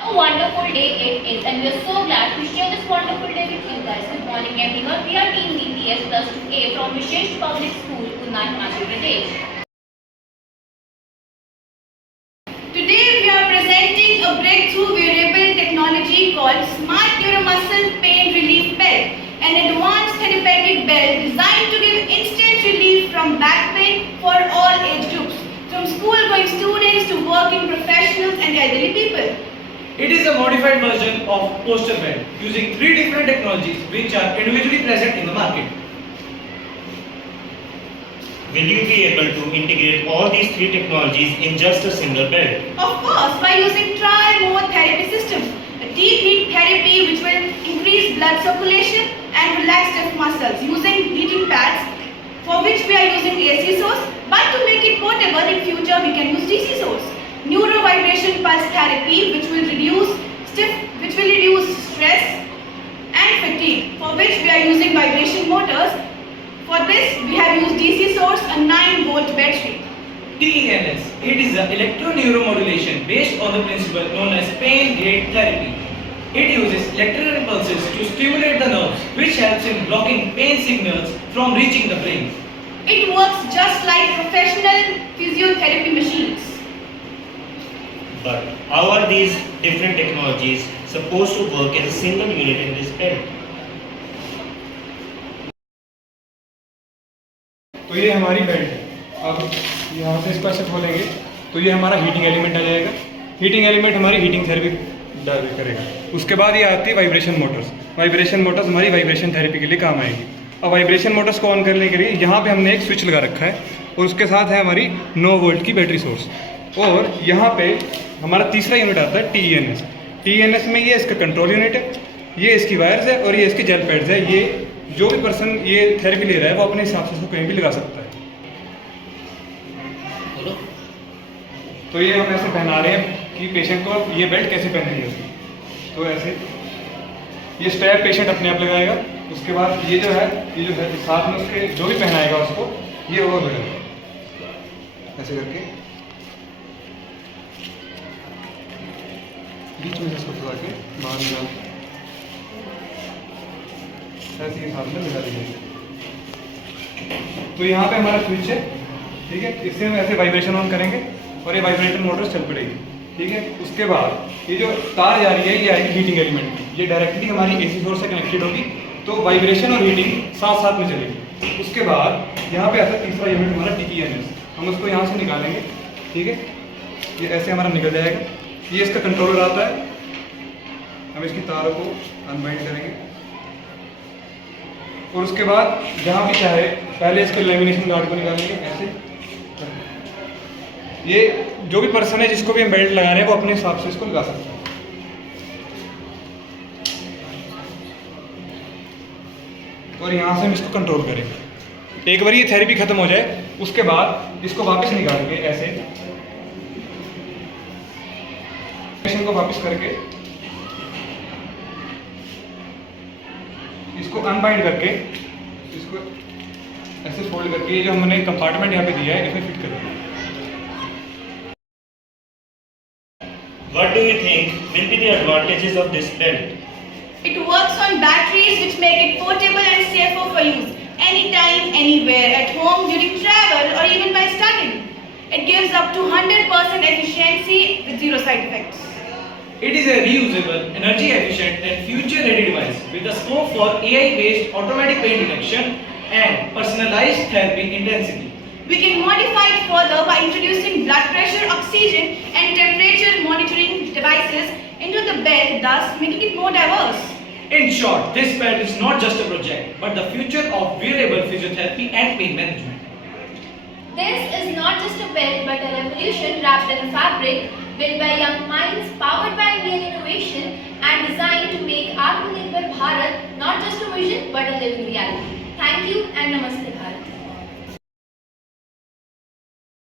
A wonderful day it is, and we are so glad to share this wonderful day with you guys. Good morning, everyone. We are Team DPS Plus 2A from Vishesh Public School, Unna, Himachal Pradesh. Today we are presenting a breakthrough wearable technology called Smart Neuromuscle Pain Relief Belt, an advanced therapeutic belt designed to give instant relief from back pain for all age groups, from school-going students to working professionals and elderly people. It is a modified version of poster belt using 3 different technologies which are individually present in the market. Will you be able to integrate all these 3 technologies in just a single belt? Of course, by using tri-mode therapy system, a deep heat therapy which will increase blood circulation and relax stiff muscles using heating pads, for which we are using AC source, but to make it portable in future we can use DC source. Neuro vibration pulse therapy which will reduce stress and fatigue, for which we are using vibration motors. For this we have used DC source, a 9-volt battery. TENS. It is an electroneuromodulation based on the principle known as pain gate therapy. It uses electrical impulses to stimulate the nerves, which helps in blocking pain signals from reaching the brain. It works just like professional physiotherapy machines. But how are these different technologies supposed to work as a single unit in this belt? तो ये हमारी belt है। अब यहाँ से इसको ऐसे खोलेंगे तो ये हमारा हीटिंग एलिमेंट आ जाएगा। हीटिंग एलिमेंट हमारी हीटिंग थेरेपी करेगा। उसके बाद ये आती है वाइब्रेशन मोटर्स। वाइब्रेशन मोटर्स हमारी वाइब्रेशन थेरेपी के लिए काम आएगी। अब वाइब्रेशन मोटर्स को ऑन करने के लिए यहाँ पे हमने एक स्विच लगा रखा है और उसके साथ है हमारी 9 वोल्ट की बैटरी सोर्स। और यहाँ पे हमारा तीसरा यूनिट आता है TENS। TENS में ये इसका कंट्रोल यूनिट है, ये इसकी वायर्स है और ये इसके जेल पैड्स है। ये जो भी पर्सन ये थेरेपी ले रहा है वो अपने हिसाब से इसको कहीं भी लगा सकता है। तो ये हम ऐसे पहना रहे हैं कि पेशेंट को ये बेल्ट कैसे पहनेंगे। तो ऐसे ये स्ट्रैप पेशेंट अपने आप लगाएगा। उसके बाद ये जो है साथ में उसके जो भी पहनाएगा उसको ये वो लगाएगा ऐसे करके बीच में से इसको फंसा के बाहर निकाल ऐसे ही साथ में लगा दीजिए। तो यहाँ पे हमारा स्विच है, ठीक है। इससे हम ऐसे वाइब्रेशन ऑन करेंगे और ये वाइब्रेटर मोटर चल पड़ेगी, ठीक है। उसके बाद ये जो तार जा रही है ये आएगी हीटिंग एलिमेंट की। ये डायरेक्टली हमारी AC सोर्स से कनेक्टेड होगी, तो वाइब्रेशन और हीटिंग साथ साथ में चलेगी। उसके बाद यहाँ पे ऐसा तीसरा यूनिट हमारा TENS, हम उसको यहाँ से निकालेंगे, ठीक है। ये ऐसे हमारा निकल जाएगा। ये इसका कंट्रोलर आता है। हम इसकी तारों को अनबाइंड करेंगे और उसके बाद जहाँ भी चाहे पहले इसके लेमिनेशन गार्ड को निकालेंगे ऐसे। ये जो भी पर्सन है जिसको भी हम बेल्ट लगा रहे हैं वो अपने हिसाब से इसको लगा सकता है। और यहाँ से हम इसको कंट्रोल करेंगे। एक बार ये थेरेपी खत्म हो जाए उसके बाद इसको वापस निकाल के ऐसे पेशेंट को वापस करके इसको अनबाइंड करके इसको ऐसे फोल्ड करके ये जो हमने कंपार्टमेंट यहाँ पे दिया है इसमें फिट करेंगे। What do you think will be the advantages of this belt? It works on batteries which make it portable and safer for use anytime, anywhere, at home, during travel or even by studying. It gives up to 100% efficiency with 0 side effects. It is a reusable, energy efficient and future ready device with a scope for AI based automatic pain detection and personalized therapy intensity. We can modify it further by introducing blood pressure, oxygen and temperature monitoring devices into the belt, thus making it more diverse. In short, this belt is not just a project, but the future of wearable physiotherapy and pain management. This is not just a belt but a revolution wrapped in fabric, built by young minds, powered by Indian innovation and designed to make Atmanirbhar Bharat not just a vision but a living reality. Thank you and Namaste Bharat.